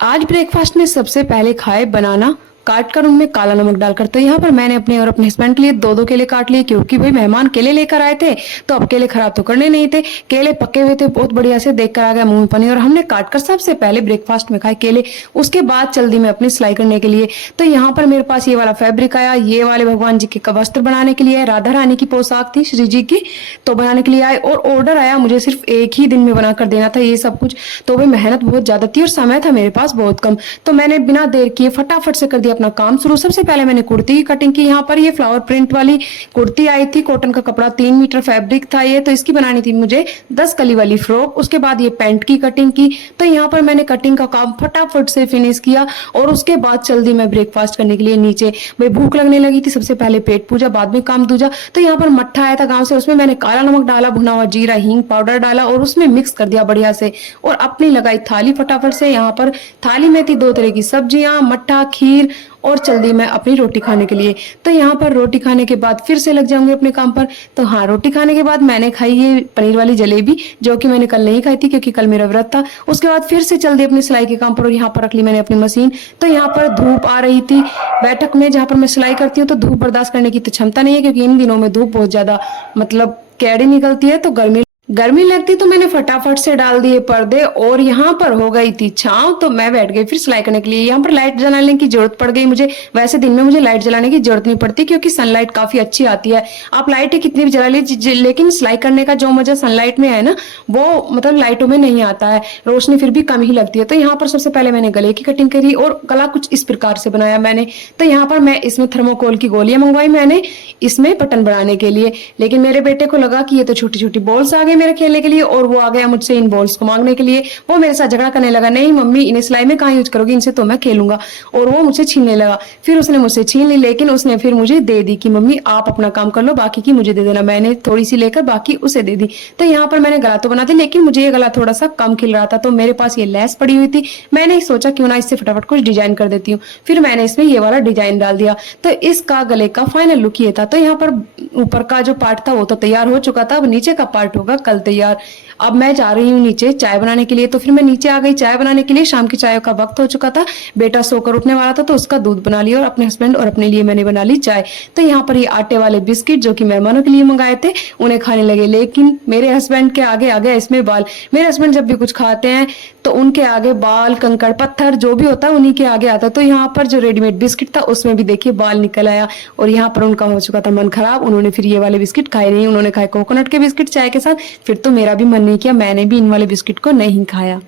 आज ब्रेकफास्ट में सबसे पहले खाए बनाना काट कर उनमें काला नमक डालकर। तो यहाँ पर मैंने अपने और अपने हस्बैंड के लिए दो दो केले काट लिए, क्योंकि भाई मेहमान केले लेकर आए थे तो अब केले खराब तो करने नहीं थे। केले पके हुए थे, बहुत बढ़िया से देख कर आ गया मुंह में पानी। और हमने काट कर सबसे पहले ब्रेकफास्ट में खाए केले। उसके बाद चल दी मैं अपनी सिलाई करने के लिए। तो यहाँ पर मेरे पास ये वाला फैब्रिक आया, ये वाले भगवान जी के वस्त्र बनाने के लिए, राधा रानी की पोशाक थी श्री जी की, तो बनाने के लिए आए। और ऑर्डर आया, मुझे सिर्फ एक ही दिन में बनाकर देना था ये सब कुछ। तो भाई मेहनत बहुत ज्यादा थी और समय था मेरे पास बहुत कम, तो मैंने बिना देर किए फटाफट से कर दिया अपना काम शुरू। सबसे पहले मैंने कुर्ती की कटिंग की। यहाँ पर ये फ्लावर प्रिंट वाली कुर्ती आई थी, कॉटन का कपड़ा, 3 मीटर फैब्रिक था ये। तो इसकी बनानी थी मुझे 10 कली वाली फ्रॉक। उसके बाद ये पैंट की कटिंग की। तो यहाँ पर मैंने कटिंग का काम फटाफट से फिनिश किया और उसके बाद चल दी मैं ब्रेकफास्ट करने के लिए नीचे। भाई भूख लगने लगी थी, सबसे पहले पेट पूजा, बाद में काम दूजा। तो यहाँ पर मट्ठा आया था गाँव से, उसमें मैंने काला नमक डाला, भुना हुआ जीरा, हींग पाउडर डाला और उसमें मिक्स कर दिया बढ़िया से। और अपनी लगाई थाली फटाफट से। यहाँ पर थाली में थी 2 तरह की सब्जियां, मट्ठा, खीर, और चल दी मैं अपनी रोटी खाने के लिए। तो यहाँ पर रोटी खाने के बाद फिर से लग जाऊंगी अपने काम पर। तो हाँ, रोटी खाने के बाद मैंने खाई ये पनीर वाली जलेबी, जो कि मैंने कल नहीं खाई थी क्योंकि कल मेरा व्रत था। उसके बाद फिर से चल दी अपनी सिलाई के काम पर और यहाँ पर रख ली मैंने अपनी मशीन। तो यहाँ पर धूप आ रही थी बैठक में जहाँ पर मैं सिलाई करती हूँ, तो धूप बर्दाश्त करने की तो क्षमता नहीं है, क्योंकि इन दिनों में धूप बहुत ज्यादा मतलब कैडी निकलती है, तो गर्मी लगती। तो मैंने फटाफट से डाल दिए पर्दे और यहाँ पर हो गई थी छांव। तो मैं बैठ गई फिर सिलाई करने के लिए। यहाँ पर लाइट जलाने की जरूरत पड़ गई मुझे। वैसे दिन में मुझे लाइट जलाने की जरूरत नहीं पड़ती, क्योंकि सनलाइट काफी अच्छी आती है। आप लाइटें कितनी भी जला लीजिए, लेकिन सिलाई करने का जो मजा सनलाइट में है ना, वो मतलब लाइटों में नहीं आता है। रोशनी फिर भी कम ही लगती है। तो यहाँ पर सबसे पहले मैंने गले की कटिंग करी और गला कुछ इस प्रकार से बनाया मैंने। तो यहाँ पर मैं इसमें थर्मोकोल की गोलियां मंगवाई मैंने इसमें बटन बनाने के लिए। लेकिन मेरे बेटे को लगा कि ये तो छोटी छोटी बॉल्स आ गई मेरे खेलने के लिए, और वो आ गया मुझसे इन बॉल्स को मांगने के लिए। वो मेरे साथ झगड़ा करने लगा, नहीं मम्मी इन्हें सिलाई में कहाँ यूज करोगी, इनसे तो मैं खेलूंगा। और वो मुझसे छीनने लगा। फिर उसने मुझसे छीन ली, लेकिन उसने फिर मुझे दे दी कि मम्मी आप अपना काम कर लो, बाकी की मुझे दे देना। मैंने थोड़ी सी लेकर बाकी उसे दे दी। तो यहाँ पर मैंने गला तो बना दिया, लेकिन मुझे ये गला थोड़ा सा कम खिल रहा था। तो मेरे पास ये लेस पड़ी हुई थी, मैंने सोचा क्यों ना इससे फटाफट कुछ डिजाइन कर देती हूँ। फिर मैंने इसमें ये वाला डिजाइन डाल दिया। तो इसका गले का फाइनल लुक ये था। तो यहाँ पर ऊपर का जो पार्ट था वो तो तैयार हो चुका था, अब नीचे का पार्ट होगा कल तैयार। अब मैं जा रही हूँ नीचे चाय बनाने के लिए। तो फिर मैं नीचे आ गई चाय बनाने के लिए। शाम की चाय का वक्त हो चुका था, बेटा सोकर उठने वाला था, तो उसका दूध बना लिया और अपने हस्बैंड और अपने लिए मैंने बना ली चाय। तो यहाँ पर ये आटे वाले बिस्किट जो कि मेहमानों के लिए मंगाए थे, उन्हें खाने लगे। लेकिन मेरे हस्बैंड के आगे आ गया इसमें बाल। मेरे हस्बैंड जब भी कुछ खाते हैं तो उनके आगे बाल, कंकड़, पत्थर जो भी होता है उन्हीं के आगे आता है। तो यहाँ पर जो रेडीमेड बिस्किट था उसमें भी देखिए बाल निकल आया, और यहाँ पर उनका हो चुका था मन खराब। उन्होंने फिर ये वाले बिस्किट खाए नहीं, उन्होंने खाए कोकोनट के बिस्किट चाय के साथ। फिर तो मेरा भी मन नहीं किया, मैंने भी इन वाले बिस्किट को नहीं खाया।